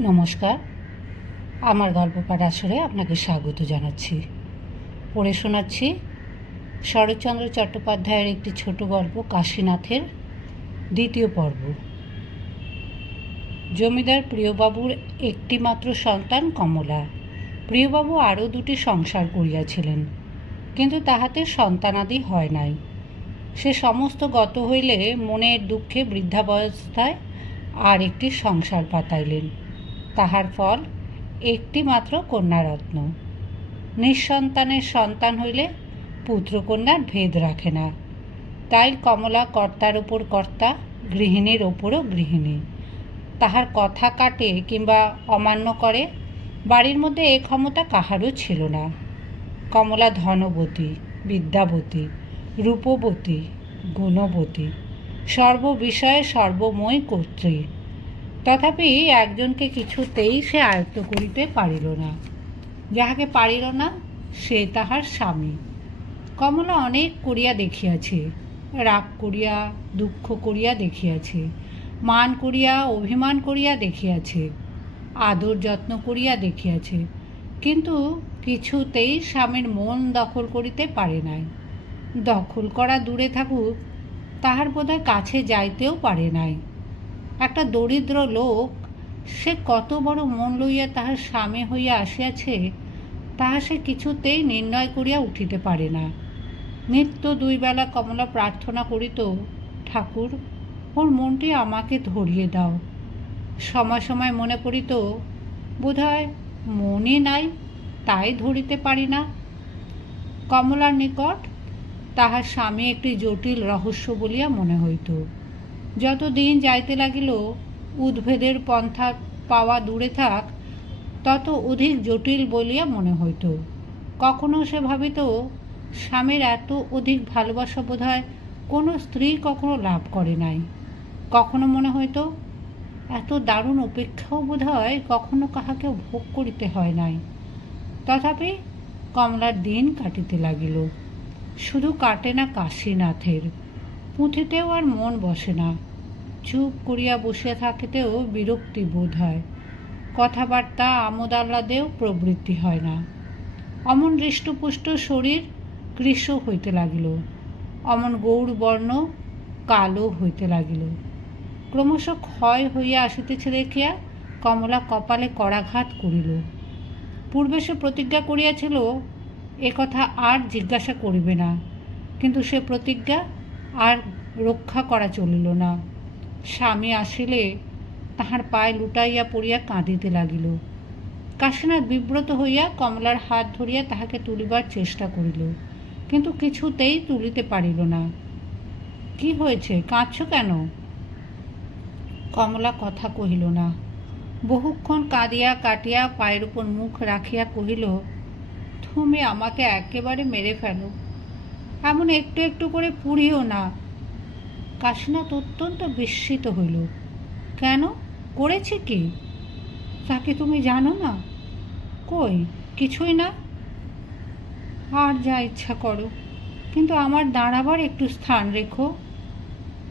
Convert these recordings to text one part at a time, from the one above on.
নমস্কার। আমার গল্প পাঠ আসরে আপনাকে স্বাগত জানাচ্ছি। পড়ে শোনাচ্ছি শরৎচন্দ্র চট্টোপাধ্যায়ের একটি ছোট গল্প কাশীনাথের দ্বিতীয় পর্ব। জমিদার প্রিয়বাবুর একটি মাত্র সন্তান কমলা। প্রিয়বাবু আরও দুটি সংসার করিয়াছিলেন, কিন্তু তাহাতে সন্তানাদি হয় নাই। সে সমস্ত গত হইলে মনের দুঃখে বৃদ্ধাবস্থায় আর একটি সংসার পাতাইলেন। তাহার ফল একটি মাত্র কন্যারত্ন। নিঃসন্তানের সন্তান হইলে পুত্রকন্যার ভেদ রাখে না। তাই কমলা কর্তার ওপর কর্তা, গৃহিণীর ওপরও গৃহিণী। তাহার কথা কাটে কিংবা অমান্য করে, বাড়ির মধ্যে এ ক্ষমতা কাহারও ছিল না। কমলা ধনবতী, বিদ্যাবতী, রূপবতী, গুণবতী, সর্ববিষয়ে সর্বময় কর্ত্রী। তথাপি একজনকে কিছুতেই সে আয়ত্ত করিতে পারিল না। যাহাকে পারিল না, সে তাহার স্বামী। কমলা অনেক করিয়া দেখিয়াছে, রাগ করিয়া, দুঃখ করিয়া দেখিয়াছে, মান করিয়া, অভিমান করিয়া দেখিয়াছে, আদর যত্ন করিয়া দেখিয়াছে, কিন্তু কিছুতেই স্বামীর মন দখল করিতে পারে নাই। দখল করা দূরে থাকুক, তাহার বোধহয় কাছে যাইতেও পারে নাই। একটা দরিদ্র লোক, সে কত বড় মন লইয়া তাহার স্বামী হইয়া আসিয়াছে তাহা সে কিছুতেই নির্ণয় করিয়া উঠিতে পারে না। নিত্য দুই বেলা কমলা প্রার্থনা করিত, ঠাকুর, ওর মনটি আমাকে ধরিয়ে দাও। সময় সময় মনে পড়িত, বোধহয় মনই নাই, তাই ধরিতে পারি না। কমলার নিকট তাহার স্বামী একটি জটিল রহস্য বলিয়া মনে হইত। যত দিন যাইতে লাগিল, উদ্ভেদের পন্থা পাওয়া দূরে থাক, তত অধিক জটিল বলিয়া মনে হইত। কখনো সে ভাবিত, স্বামীর এত অধিক ভালোবাসা বোধহয় কোনো স্ত্রী কখনো লাভ করে নাই। কখনো মনে হইতো, এত দারুণ উপেক্ষাও বোধ হয় কখনো কাহাকে ভোগ করিতে হয় নাই। তথাপি কমলার দিন কাটিতে লাগিল। শুধু কাটে না কাশীনাথের। পুঁথিতেও আর মন বসে না। চুপ করিয়া বসিয়া থাকিতেও বিরক্তি বোধ হয়। কথাবার্তা আমোদ আহ্লাদেও প্রবৃত্তি হয় না। অমন হৃষ্টপুষ্ট শরীর কৃষ হইতে লাগিল। অমন গৌর বর্ণ কালো হইতে লাগিল। ক্রমশ ক্ষয় হইয়া আসিতেছে দেখিয়া কমলা কপালে করাঘাত করিল। পূর্বে সে প্রতিজ্ঞা করিয়াছিল কথা আর জিজ্ঞাসা করিবে না। কিন্তু সে প্রতিজ্ঞা আর রক্ষা করা চলিল না। স্বামী আসিলে তাহার পায়ে লুটাইয়া পড়িয়া কাঁদিতে লাগিল। কাশীনাথ বিব্রত হইয়া কমলার হাত ধরিয়া তাহাকে তুলিবার চেষ্টা করিল, কিন্তু কিছুতেই তুলিতে পারিল না। কি হয়েছে? কাঁদছ কেন? কমলা কথা কহিল না। বহুক্ষণ কাঁদিয়া কাটিয়া পায়ের উপর মুখ রাখিয়া কহিল, তুমি আমাকে একেবারে মেরে ফেলো। এমন একটু একটু করে পুড়িও না। কাশীনাথ অত্যন্ত বিস্মিত হইল। কেন? করেছে কি? তাকে তুমি জানো না? কই? কিছুই না? আর যা ইচ্ছা করো। কিন্তু আমার দাঁড়াবার একটু স্থান রেখো।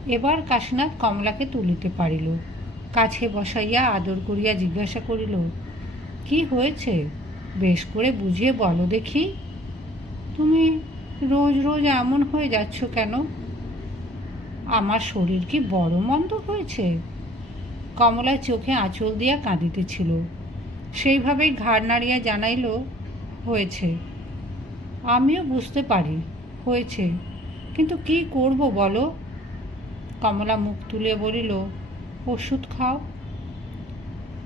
এবার কাশীনাথ কমলাকে তুলিতে পারিল। কাছে বসাইয়া আদর করিয়া জিজ্ঞাসা করিল, কি হয়েছে? বেশ করে বুঝিয়ে বলো দেখি। তুমি রোজ রোজ এমন হয়ে যাচ্ছ কেন? আমার শরীর কি বড় মন্দ হয়েছে? কমলার চোখে আঁচল দিয়া কাঁদিতেছিল। সেইভাবেই ঘাড় নাড়িয়া জানাইল, হয়েছে। আমিও বুঝতে পারি, হয়েছে। কিন্তু কি করব বলো? কমলা মুখ তুলে বলিল, ওষুধ খাও।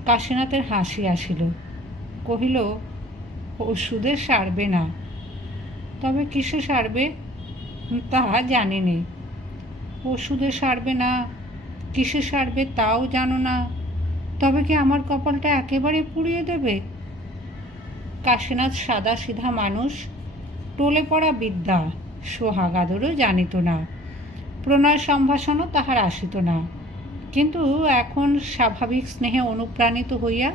কাশীনাথের হাসি আসিল। কহিল, ওষুধে সারবে না। তবে কিসে সারবে? তাহা জানি নে ওষুধে সারবে না। কিসে সারবে তাও জানো না। তবে কি আমার কপালটা একেবারে পুড়িয়ে দেবে? কাশীনাথ সাদা সিধা মানুষ, টোলে পড়া বিদ্যা, সোহাগাদরও জানিত না। প্রণয় সম্ভাষণও তাহার আসিত না। কিন্তু এখন স্বাভাবিক স্নেহে অনুপ্রাণিত হইয়া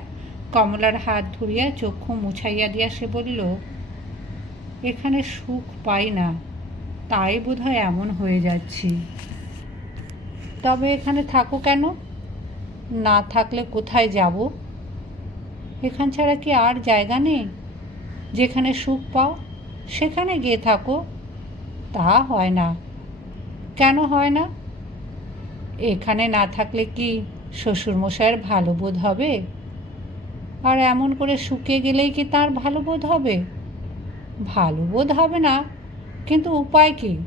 কমলার হাত ধরিয়া চক্ষু মুছাইয়া দিয়া সে বলিল এখানে সুখ পাই না, তাই বোধহয় এমন হয়ে যাচ্ছি। তবে এখানে থাকো কেন? না থাকলে কোথায় যাব? এখান ছাড়া কি আর জায়গা নেই? যেখানে সুখ পাও, সেখানে গিয়ে থাকো। তা হয় না। কেন হয় না? এখানে না থাকলে কি শ্বশুরমশাইয়ের ভালো বোধ হবে? আর এমন করে শুকিয়ে গেলেই কি তার ভালো বোধ হবে? ভালো বোধ হবে না। কিন্তু উপায় কি?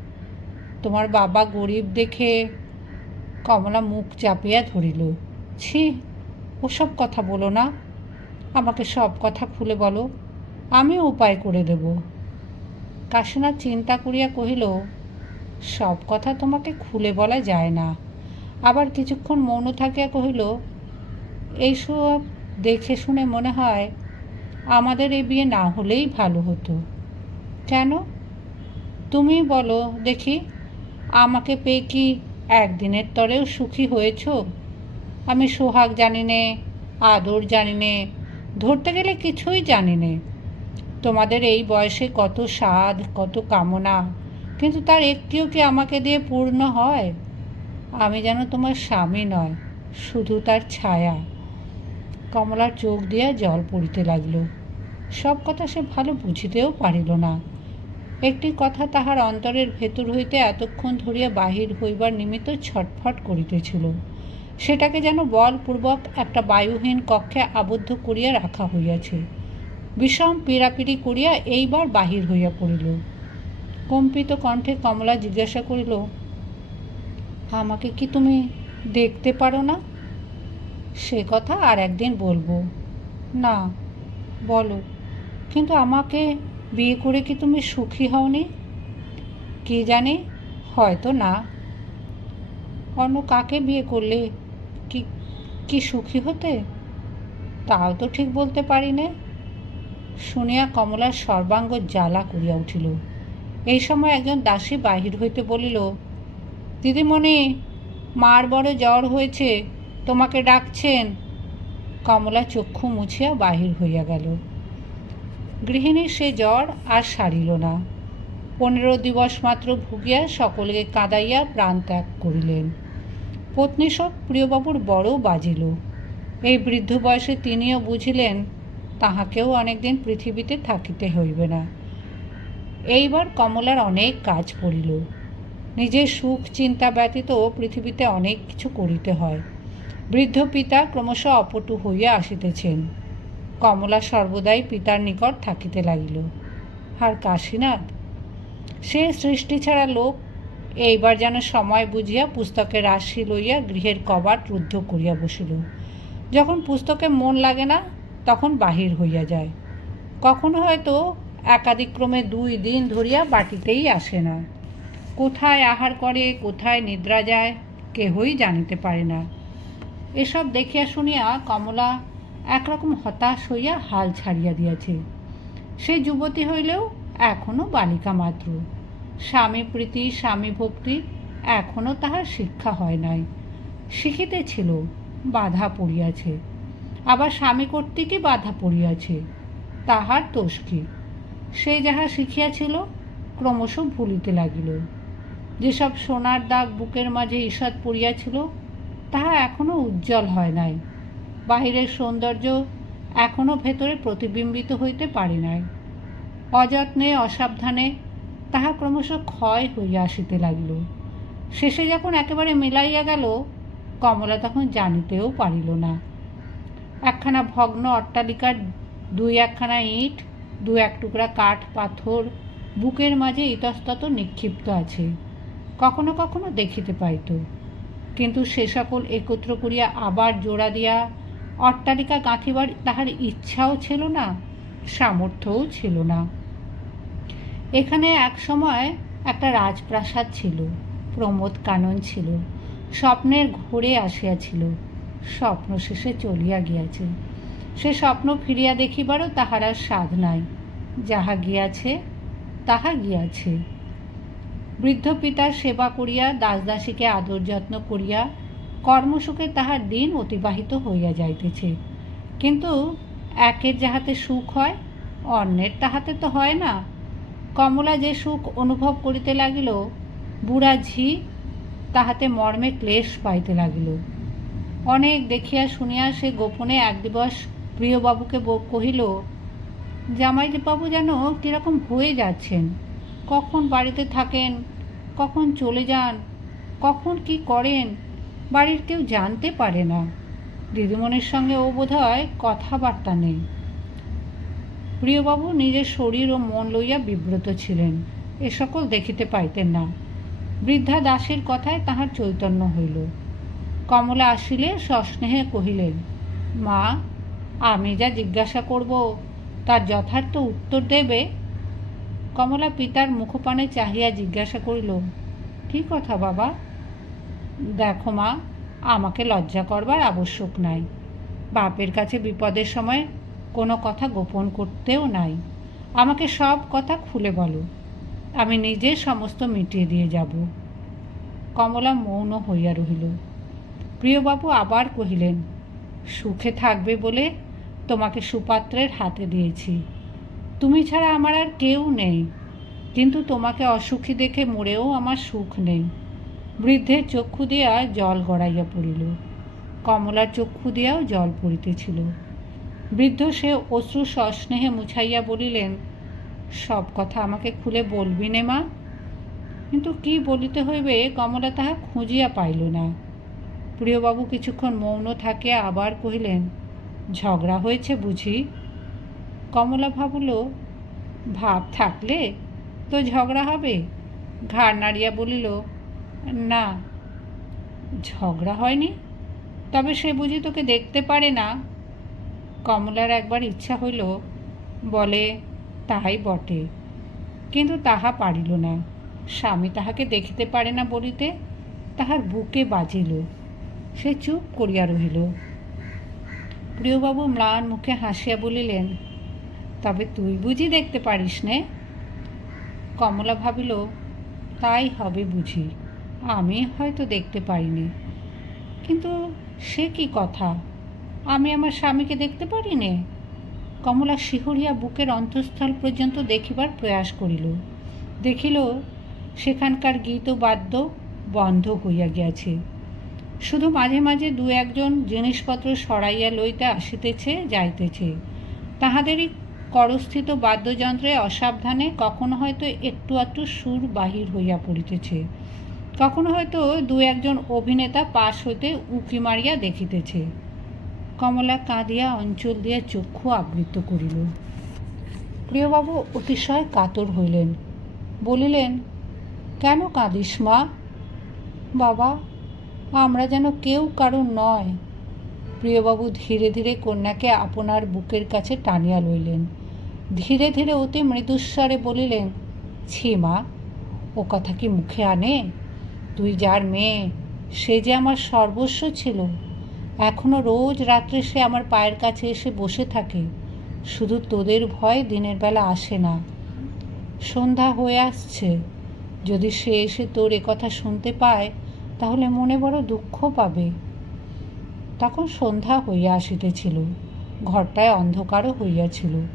তোমার বাবা গরিব দেখে কমলা মুখ চাপিয়া ধরিল। ছি, ওসব কথা বলো না। আমাকে সব কথা খুলে বলো। আমি উপায় করে দেব। কাশীনাথ চিন্তা করিয়া কহিল, সব কথা তোমাকে খুলে বলা যায় না। আবার কিছুক্ষণ মৌন থাকিয়া কহিল, এইসব দেখে শুনে মনে হয় আমাদের এ বিয়ে না হলেই ভালো হতো। কেন? তুমি বলো দেখি, আমাকে পেয়ে কি একদিনের তরেও সুখী হয়েছ? আমি সোহাগ জানি নে আদর জানি নে ধরতে গেলে কিছুই জানি নে তোমাদের এই বয়সে কত স্বাদ, কত কামনা, কিন্তু তার একটিও কি আমাকে দিয়ে পূর্ণ হয়? আমি যেন তোমার স্বামী নয়, শুধু তার ছায়া। কমলার চোখ দিয়া জল পড়িতে লাগল। সব কথা সে ভালো বুঝিতেও পারিল না। একটি কথা তাহার অন্তরের ভেতর হইতে এতক্ষণ ধরিয়া বাহির হইবার নিমিত্ত ছটফট করিতেছিল। সেটাকে যেন বলপূর্বক একটা বায়ুহীন কক্ষে আবদ্ধ করিয়া রাখা হইয়াছে। বিষম পীড়াপিড়ি করিয়া এইবার বাহির হইয়া পড়িল। কম্পিত কণ্ঠে কমলা জিজ্ঞাসা করিল, আমাকে কি তুমি দেখতে পারো না? সে কথা আর একদিন বলব। না, বলো, কিন্তু আমাকে বিয়ে করে কি তুমি সুখী হওনি? কে জানে? হয়তো না। অন্য কাকে বিয়ে করলে? কি কি সুখী হতে? তাও তো ঠিক বলতে পারি না শুনিয়া কমলার সর্বাঙ্গ জ্বালা করিয়া উঠিল। এই সময় একজন দাসী বাহির হইতে বলিল, দিদিমণি, মার বড় জ্বর হয়েছে, তোমাকে ডাকছেন। কমলা চক্ষু মুছিয়া বাহির হইয়া গেল। গৃহিণীর সে জ্বর আর সারিল না। পনেরো দিবস মাত্র ভুগিয়া সকলকে কাঁদাইয়া প্রাণ ত্যাগ করিলেন। পত্নীশোক প্রিয়বাবুর বড় বাজিল। এই বৃদ্ধ বয়সে তিনিও বুঝিলেন, তাহাকেও অনেকদিন পৃথিবীতে থাকিতে হইবে না। এইবার কমলার অনেক কাজ পড়িল। নিজের সুখ, চিন্তা ব্যতীত পৃথিবীতে অনেক কিছু করিতে হয়। বৃদ্ধ পিতা ক্রমশ অপটু হইয়া আসিতেছেন। কমলা সর্বদাই পিতার নিকট থাকিতে লাগিল। আর কাশীনাথ? সে সৃষ্টি ছাড়া লোক এইবার যেন সময় বুঝিয়া পুস্তকের রাশি লইয়া গৃহের কবাট রুদ্ধ করিয়া বসিল। যখন পুস্তকে মন লাগে না, তখন বাহির হইয়া যায়। কখনো হয়তো একাদিক্রমে দুই দিন ধরিয়া বাটিতেই আসে না। কোথায় আহার করে, কোথায় নিদ্রা যায়, কেহই জানিতে পারে না। এসব দেখিয়া শুনিয়া কমলা একরকম হতাশ হইয়া হাল ছাড়িয়া দিয়াছে। সেই যুবতী হইলেও এখনও বালিকা মাত্র। স্বামী প্রীতি, স্বামী ভক্তি এখনও তাহার শিক্ষা হয় নাই। শিখিতেছিল বাধা পড়িয়াছে। আবার স্বামী কর্তৃকই বাধা পড়িয়াছে। তাহার দোষ কি? সে যাহা শিখিয়াছিল, ক্রমশ ভুলিতে লাগিল। যেসব সোনার দাগ বুকের মাঝে ঈষৎ পড়িয়াছিল, তাহা এখনও উজ্জ্বল হয় নাই। বাহিরের সৌন্দর্য এখনও ভেতরে প্রতিবিম্বিত হইতে পারে নাই। অযত্নে, অসাবধানে তাহা ক্রমশ ক্ষয় হইয়া আসিতে লাগিল। শেষে যখন একেবারে মিলাইয়া গেল, কমলা তখন জানিতেও পারিল না। একখানা ভগ্ন অট্টালিকার দুই একখানা ইট, দু এক টুকরা কাঠ, পাথর, বুকের মাঝে ইতস্তত নিক্ষিপ্ত আছে, কখনো কখনো দেখিতে পাইত। কিন্তু সে সকল একত্র করিয়া আবার জোড়া দিয়া অট্টালিকা গাঁথিবার তাহার ইচ্ছাও ছিল না, সামর্থ্যও ছিল না। এখানে এক সময় একটা রাজপ্রাসাদ ছিল, প্রমোদ কানন ছিল, স্বপ্নের ঘোরে আসিয়াছিল স্বপ্ন শেষে চলিয়া গিয়াছে। সে স্বপ্ন ফিরিয়া দেখিবারও তাহার আর স্বাদ নাই, যাহা গিয়াছে, তাহা গিয়াছে। বৃদ্ধ পিতার সেবা করিয়া, দাসদাসীকে আদর যত্ন করিয়া কর্মসুখে তাহার দিন অতিবাহিত হইয়া যাইতেছে। কিন্তু একের যাহাতে সুখ হয়, অন্যের তাহাতে তো হয় না। কমলা যে সুখ অনুভব করিতে লাগিল, বুড়া ঝি তাহাতে মর্মে ক্লেশ পাইতে লাগিল। অনেক দেখিয়া শুনিয়া সে গোপনে এক দিবস প্রিয়বাবুকে কহিল জামাইবাবু যেন কীরকম হয়ে যাচ্ছেন? কখন বাড়িতে থাকেন? কখন চলে যান? কখন কি করেন? বাড়ির কেউ জানতে পারে না। দিদিমণির সঙ্গে ও বোধহয় কথাবার্তা নেই। প্রিয়বাবু নিজের শরীর ও মন লইয়া বিব্রত ছিলেন, এ সকল দেখিতে পাইতেন না। বৃদ্ধা দাসের কথায় তাহার চৈতন্য হইল। কমলা আসিলে সস্নেহে কহিলেন, মা, আমি যা জিজ্ঞাসা করব, তার যথার্থ উত্তর দেবে? কমলা পিতার মুখপানে চাহিয়া জিজ্ঞাসা করিল, কী কথা বাবা? দেখো মা, আমাকে লজ্জা করবার আবশ্যক নাই। বাপের কাছে বিপদের সময় কোনো কথা গোপন করতেও নাই। আমাকে সব কথা খুলে বলো। আমি নিজে সমস্ত মিটিয়ে দিয়ে যাব। কমলা মৌন হইয়া রহিল। প্রিয়বাবু আবার কহিলেন, সুখে থাকবে বলে তোমাকে সুপাত্রের হাতে দিয়েছি। তুমি ছাড়া আমার আর কেউ নেই। কিন্তু তোমাকে অসুখী দেখে মরেও আমার সুখ নেই। বৃদ্ধের চক্ষু দিয়া জল গড়াইয়া পড়িল। কমলার চক্ষু দিয়াও জল পড়িতেছিল। বৃদ্ধ সে অশ্রু সস্নেহে মুছাইয়া বলিলেন, সব কথা আমাকে খুলে বলবি নে মা। কিন্তু কি বলিতে হইবে, কমলা তাহা খুঁজিয়া পাইল না। প্রিয়বাবু কিছুক্ষণ মৌন থাকিয়া আবার কহিলেন, ঝগড়া হয়েছে বুঝি? কমলা ভাবল, ভাব থাকলে তো ঝগড়া হবে। ঘাড় নাড়িয়া বলিল না, ঝগড়া হয়নি? তবে সে বুঝি তোকে দেখতে পারে না। কমলার একবার ইচ্ছা হইল, বলে, তাহাই বটে। কিন্তু তাহা পারিল না। স্বামী তাহাকে দেখিতে পারে না বলিতে, তাহার বুকে বাজিল। সে চুপ করিয়া রহিল। প্রিয়বাবু ম্লান মুখে হাসিয়া বলিলেন, তবে তুই বুঝি দেখতে পারিস নে? কমলা ভাবিল, তাই হবে বুঝি। আমি হয়তো দেখতে পারিনি। কিন্তু সে কি কথা? আমি আমার স্বামীকে দেখতে পারি নে কমলা শিহরিয়া বুকের অন্তঃস্থল পর্যন্ত দেখিবার প্রয়াস করিল। দেখিল, সেখানকার গীত বাদ্য বন্ধ হইয়া গিয়াছে। শুধু মাঝে মাঝে দু একজন জিনিসপত্র সরাইয়া লইতে আসিতেছে, যাইতেছে। তাহাদেরই করস্থিত বাদ্যযন্ত্রে অসাবধানে কখনো হয়তো একটু আধটু সুর বাহির হইয়া পড়িতেছে। কখনো হয়তো দু একজন অভিনেতা পাশ হইতে উঁকি মারিয়া দেখিতেছে। কমলা কাঁদিয়া অঞ্চল দিয়া চক্ষু আবৃত করিল। প্রিয়বাবু অতিশয় কাতর হইলেন। বলিলেন, কেন কাঁদিস মা? বাবা, আমরা যেন কেউ কারুর নয়। প্রিয়বাবু ধীরে ধীরে কন্যাকে আপনার বুকের কাছে টানিয়া লইলেন। ধীরে ধীরে অতি মৃদুস্বরে বলিলেন, ছি মা, ও কথা কি মুখে আনে? তুই যার মেয়ে, সে যে আমার সর্বস্ব ছিল। এখনও রোজ রাত্রে সে আমার পায়ের কাছে এসে বসে থাকে। শুধু তোদের ভয় দিনের বেলা আসে না। সন্ধ্যা হয়ে আসছে। যদি সে এসে তোর কথা শুনতে পায়, তাহলে মনে বড় দুঃখ পাবে। তখন সন্ধ্যা হইয়া আসিতেছিল। ঘরটায় অন্ধকারও হইয়াছিল।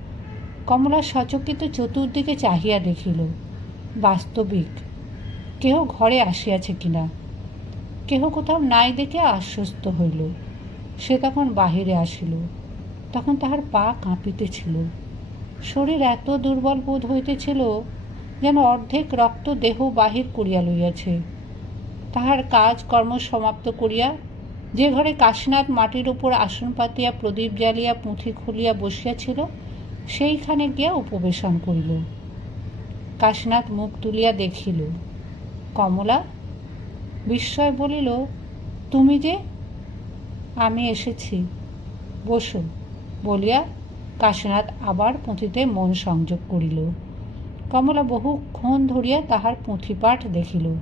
কমলা সচকিত চতুর্দিকে চাহিয়া দেখিল। বাস্তবিক কেহ ঘরে আসিয়াছে কিনা? কেহ কোথাও নাই দেখে আশ্বস্ত হইল। সে তখন বাহিরে আসিল। তখন তাহার পা কাঁপিতেছিল। শরীর এত দুর্বল বোধ হইতেছিল যেন অর্ধেক রক্ত দেহ বাহির করিয়া লইয়াছে। তাহার কাজ কর্ম সমাপ্ত করিয়া যে ঘরে কাশীনাথ মাটির উপর আসন পাতিয়া প্রদীপ জ্বালিয়া পুঁথি খুলিয়া বসিয়াছিল, সেইখানে গিয়া উপবেশন করিল। কাশীনাথ মুখ তুলিয়া দেখিল কমলা বিস্ময় বলিল, তুমি যে, আমি এসেছি। বসো বলিয়া কাশীনাথ আবার পুঁথিতে মন সংযোগ করিল। কমলা বহুক্ষণ ধরিয়া তাহার পুঁথিপাঠ দেখিল।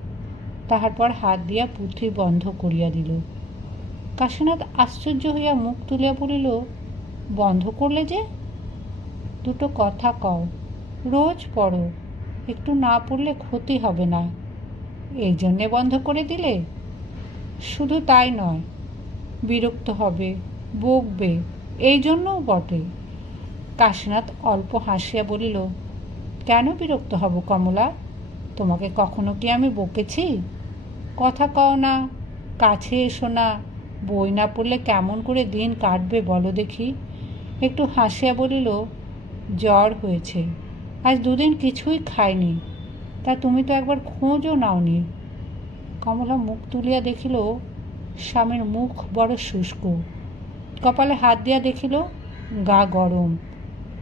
তাহার পর হাত দিয়া পুঁথি বন্ধ করিয়া দিল। কাশীনাথ আশ্চর্য হইয়া মুখ তুলিয়া বলিল, বন্ধ করলে যে? দুটো কথা কও। রোজ পড়ো। একটু না পড়লে ক্ষতি হবে না। এই জন্যে বন্ধ করে দিলে? শুধু তাই নয়, বিরক্ত হবে, বকবে, এই জন্যও বটে। কাশীনাথ অল্প হাসিয়া বলিল, কেন বিরক্ত হব কমলা? তোমাকে কখনো কি আমি বকেছি? কথা কও না, কাছে এসো না, বই না পড়লে কেমন করে দিন কাটবে বলো দেখি? একটু হাসিয়া বলিল, জ্বর হয়েছে, আজ দুদিন কিছুই খায়নি তা তুমি তো একবার খোঁজও নাওনি। কমলা মুখ তুলিয়া দেখিল, স্বামীর মুখ বড় শুষ্ক। কপালে হাত দিয়া দেখিল, গা গরম।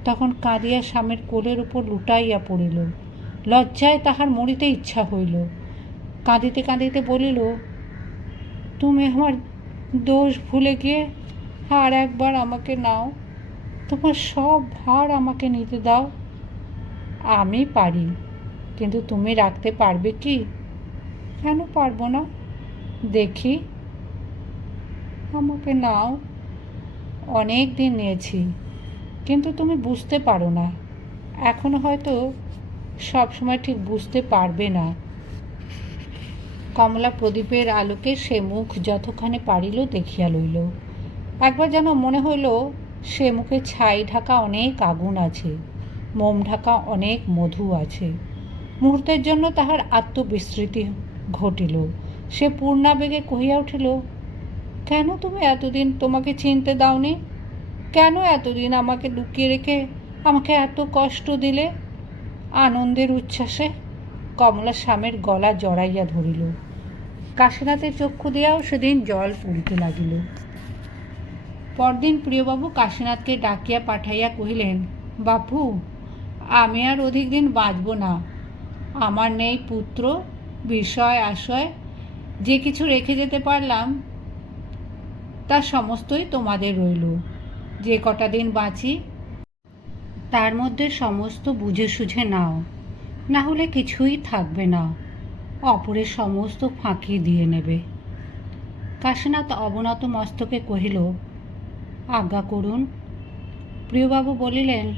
তখন কাঁদিয়া স্বামীর কোলের উপর লুটাইয়া পড়িল। লজ্জায় তাহার মরিতে ইচ্ছা হইল। কাঁদিতে কাঁদিতে বলিল, তুমি আমার দোষ ভুলে গিয়ে আর একবার আমাকে নাও। তোমার সব ভার আমাকে নিতে দাও। আমি পারি। কিন্তু তুমি রাখতে পারবে কি? কেন পারব না? দেখি। আমাকে নাও। অনেক দিন নিয়েছি, কিন্তু তুমি বুঝতে পারো না। এখনও হয়তো সব সময় ঠিক বুঝতে পারবে না। কমলা প্রদীপের আলোকে সে মুখ যতখানি পারিল দেখিয়া লইল। একবার যেন মনে হইল, সে মুখে ছাই ঢাকা অনেক আগুন আছে, মোম ঢাকা অনেক মধু আছে। মুহূর্তের জন্য তাহার আত্মবিস্মৃতি ঘটিল। সে পূর্ণাবেগে কহিয়া উঠিল, কেন তুমি এতদিন তোমাকে চিনতে দাওনি? কেন এতদিন আমাকে লুকিয়ে রেখে আমাকে এত কষ্ট দিলে? আনন্দের উচ্ছ্বাসে কমলা স্বামীর গলা জড়াইয়া ধরিল। কাশীনাথের চক্ষু দিয়াও সেদিন জল পড়িতে লাগিল। পরদিন প্রিয়বাবু কাশীনাথকে ডাকিয়া পাঠাইয়া কহিলেন, বাপু, আমি আর অধিক দিন বাঁচব না। আমার নেই পুত্র, বিষয়, আশয়, যে কিছু রেখে যেতে পারলাম, তা সমস্তই তোমাদের রইল। যে কটা দিন বাঁচি, তার মধ্যে সমস্ত বুঝে সুঝে নাও। না হলে কিছুই থাকবে না। অপরের সমস্ত ফাঁকি দিয়ে নেবে। কাশীনাথ অবনত মস্তকে কহিল, আজ্ঞা করুন। প্রিয়বাবু বলিলেন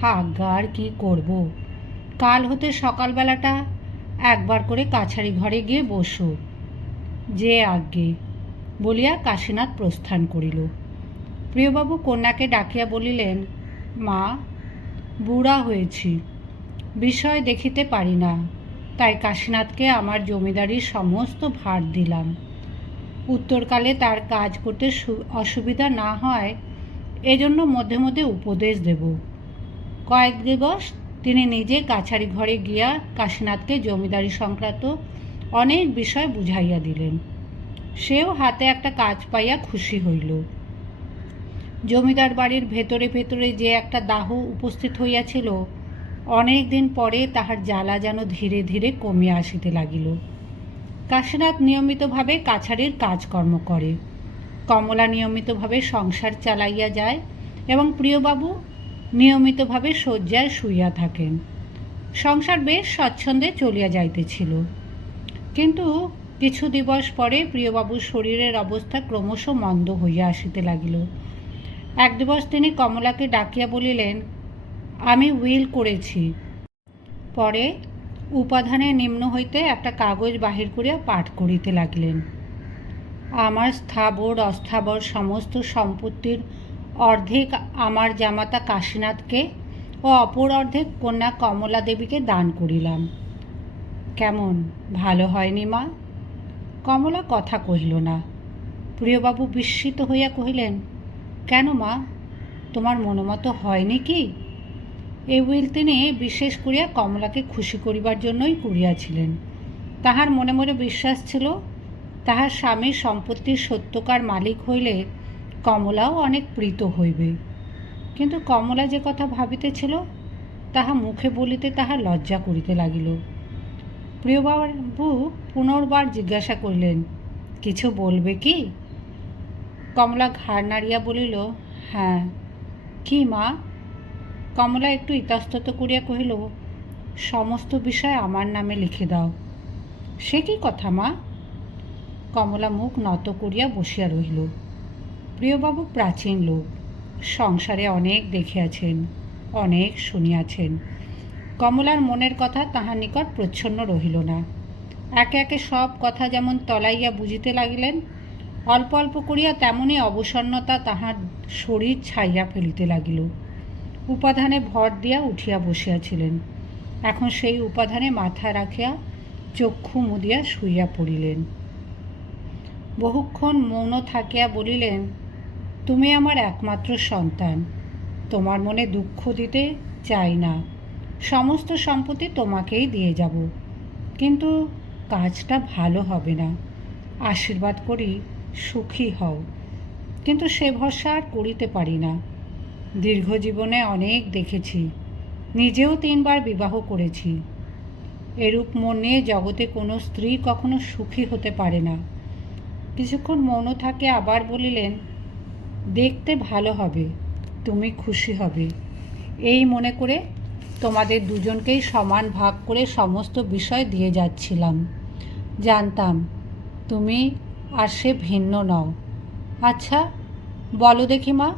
হা আজ্ঞা আর কী করব? কাল হতে সকালবেলাটা একবার করে কাছারি ঘরে গিয়ে বসো। যে আজ্ঞে বলিয়া কাশীনাথ প্রস্থান করিল। প্রিয়বাবু কন্যাকে ডাকিয়া বলিলেন, মা, বুড়া হয়েছি, বিষয় দেখিতে পারি না। তাই কাশীনাথকে আমার জমিদারির সমস্ত ভার দিলাম। উত্তরকালে তার কাজ করতে অসুবিধা না হয়, এজন্য মধ্যে মধ্যে উপদেশ দেব। কয়েক দিবস তিনি নিজে কাছারি ঘরে গিয়া কাশীনাথকে জমিদারি সংক্রান্ত অনেক বিষয় বুঝাইয়া দিলেন। সেও হাতে একটা কাজ পাইয়া খুশি হইল। জমিদার বাড়ির ভেতরে ভেতরে যে একটা দাহ উপস্থিত হইয়াছিল, অনেক দিন পরে তাহার জ্বালা যেন ধীরে ধীরে কমিয়া আসিতে লাগিল। কাশীনাথ নিয়মিতভাবে কাছারির কাজকর্ম করে। কমলা নিয়মিতভাবে সংসার চালাইয়া যায় এবং প্রিয়বাবু নিয়মিতভাবে শয্যায় শুইয়া থাকেন। সংসার বেশ স্বচ্ছন্দে চলিয়া যাইতেছিল। কিন্তু কিছু দিবস পরে প্রিয়বাবুর শরীরের অবস্থা ক্রমশ মন্দ হইয়া আসিতে লাগিল। এক দিবস তিনি কমলাকে ডাকিয়া বলিলেন, আমি উইল করেছি। পরে উপাধানে নিম্ন হইতে একটা কাগজ বাহির করিয়া পাঠ করিতে লাগিলেন। আমার স্থাবর, অস্থাবর সমস্ত সম্পত্তির অর্ধেক আমার জামাতা কাশীনাথকে ও অপর অর্ধেক কন্যা কমলা দেবীকে দান করিলাম। কেমন? ভালো হয়নি মা? কমলা কথা কহিল না। প্রিয়বাবু বিস্মিত হইয়া কহিলেন, কেন মা? তোমার মনোমতো হয়নি কি? এই উইল তিনি বিশেষ করিয়া কমলাকে খুশি করিবার জন্যই করিয়াছিলেন। তাহার মনে মনে বিশ্বাস ছিল, তাহার স্বামীর সম্পত্তির সত্যকার মালিক হইলে কমলাও অনেক প্রীত হইবে। কিন্তু কমলা যে কথা ভাবিতেছিল, তাহা মুখে বলিতে তাহার লজ্জা করিতে লাগিল। প্রিয়বাবু পুনর্বার জিজ্ঞাসা করিলেন, কিছু বলবে কি? কমলা ঘাড় নাড়িয়া বলিল হ্যাঁ। কি মা? কমলা একটু ইতস্তত করিয়া কহিল, সমস্ত বিষয় আমার নামে লিখে দাও। সে কি কথা মা? কমলা মুখ নত করিয়া বসিয়া রহিল। প্রিয়বাবু প্রাচীন লোক, সংসারে অনেক দেখিয়াছেন, অনেক শুনিয়াছেন। কমলার মনের কথা তাহার নিকট প্রচ্ছন্ন রহিল না। একে একে সব কথা যেমন তলাইয়া বুঝিতে লাগিলেন, অল্প অল্প করিয়া তেমনই অবসন্নতা তাহার শরীর ছাইয়া ফেলিতে লাগিল। উপাধানে ভর দিয়া উঠিয়া বসিয়াছিলেন। এখন সেই উপাধানে মাথা রাখিয়া চক্ষু মুদিয়া শুইয়া পড়িলেন। বহুক্ষণ মৌন থাকিয়া বলিলেন তুমি আমার একমাত্র সন্তান। তোমার মনে দুঃখ দিতে চাই না। সমস্ত সম্পত্তি তোমাকেই দিয়ে যাব। কিন্তু কাজটা ভালো হবে না। আশীর্বাদ করি, সুখী হও। কিন্তু সে ভরসা আর করিতে পারি না। দীর্ঘ জীবনে অনেক দেখেছি। নিজেও তিনবার বিবাহ করেছি। এরূপ মন জগতে কোনো স্ত্রী কখনো সুখী হতে পারে না। কিছুক্ষণ মৌন থাকে আবার বলিলেন দেখতে ভালো হবে, তুমি খুশি হবে। এই মনে করে তোমাদের দুজনকেই সমান ভাগ করে সমস্ত বিষয় দিয়ে যাচ্ছিলাম। জানতাম, তুমি আর সে ভিন্ন নও। আচ্ছা বলো দেখি মা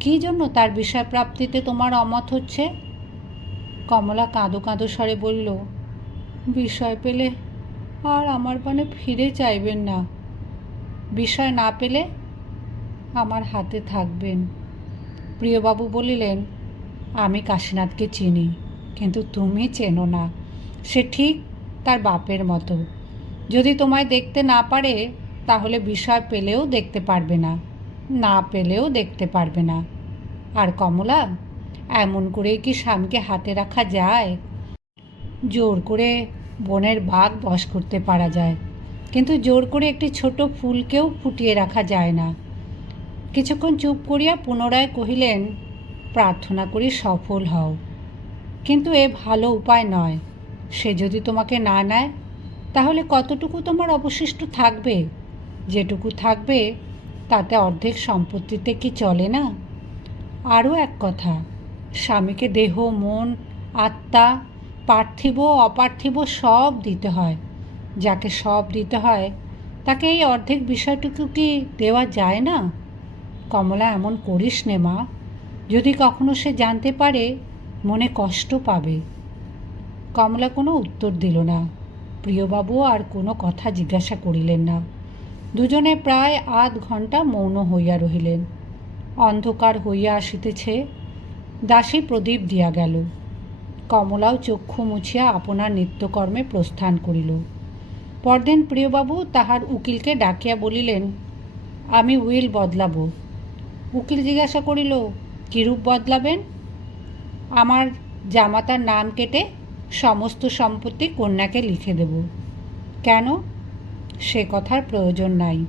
কী জন্য তার বিষয় প্রাপ্তিতে তোমার অমত হচ্ছে? কমলা কাঁদো কাঁদো স্বরে বলল, বিষয় পেলে আর আমার পানে ফিরে চাইবেন না। বিষয় না পেলে আমার হাতে থাকবেন। প্রিয়বাবু বলিলেন, আমি কাশীনাথকে চিনি, কিন্তু তুমি চেনো না। সে ঠিক তার বাপের মতো। যদি তোমায় দেখতে না পারে, তাহলে বিষয় পেলেও দেখতে পারবে না না পেলেও দেখতে পারবে না। আর কমলা, এমন করেই কি স্বামীকে হাতে রাখা যায়? জোর করে বনের বাঘ বশ করতে পারা যায়। কিন্তু জোর করে একটি ছোট ফুলকেও ফুটিয়ে রাখা যায় না। কিছুক্ষণ চুপ করিয়া পুনরায় কহিলেন, প্রার্থনা করি সফল হও। কিন্তু এ ভালো উপায় নয়। সে যদি তোমাকে না নেয়, তাহলে কতটুকু তোমার অবশিষ্ট থাকবে? যেটুকু থাকবে, তাতে অর্ধেক সম্পত্তিতে কি চলে না? আরও এক কথা, স্বামীকে দেহ, মন, আত্মা, পার্থিব অপার্থিব সব দিতে হয়। যাকে সব দিতে হয়, তাকে এই অর্ধেক বিষয়টুকু কি দেওয়া যায় না? কমলা এমন করিস নে মা, যদি কখনো সে জানতে পারে, মনে কষ্ট পাবে। কমলা কোনো উত্তর দিল না। প্রিয়বাবু আর কোনো কথা জিজ্ঞাসা করিলেন না। দুজনে প্রায় আধ ঘণ্টা মৌন হইয়া রহিলেন। অন্ধকার হইয়া আসিতেছে, দাসী প্রদীপ দিয়া গেল। কমলাও চক্ষু মুছিয়া আপনার নিত্যকর্মে প্রস্থান করিল। পরদিন প্রিয়বাবু তাহার উকিলকে ডাকিয়া বলিলেন, আমি উইল বদলাবো। উকিল জিজ্ঞাসা করিল কিরূপ বদলাবেন? আমার জামাতার নাম কেটে সমস্ত সম্পত্তি কন্যাকে লিখে দেব। কেন? সে কথার প্রয়োজন নাই।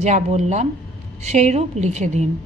যা বললাম সেইরূপ লিখে দিন।